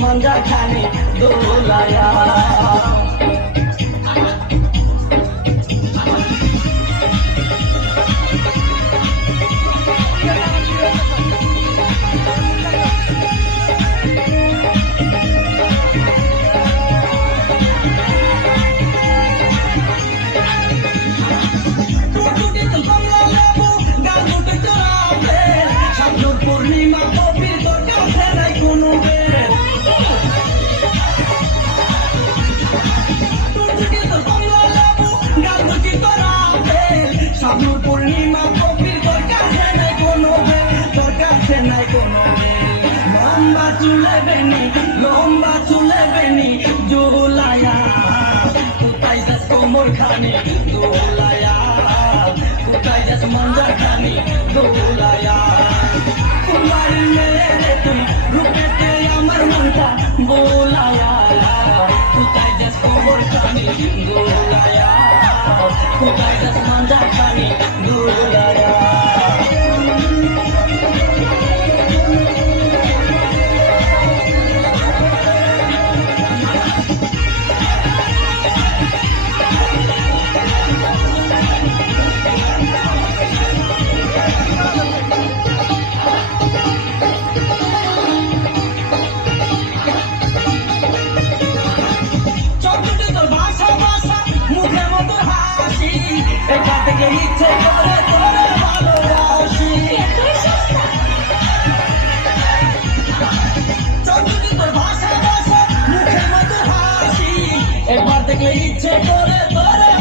মঞ্জা খানি দোলায়া পূর্ণিমা কবির দরকার নাই কোনো দরকার নাই কোনো লম্বা চুলে বেনি দোলায়া কোথায় যাস কোমর খানি দোলায়া কোথায় যাস মঞ্জা খানি দোলায়া তোমার মেরে তুই রূপেতে আমার মনটা বোলায়া কোথায় যাস কোমর খানি দোলায়া কোথায় যাস মঞ্জা খানি দোলায়া এখান থেকে ইচ্ছে করে তোরে ভালোবাসি চন্দ্রী তোর ভাষা মুখের মতো হাসি একবার থেকে ইচ্ছে করে তোরে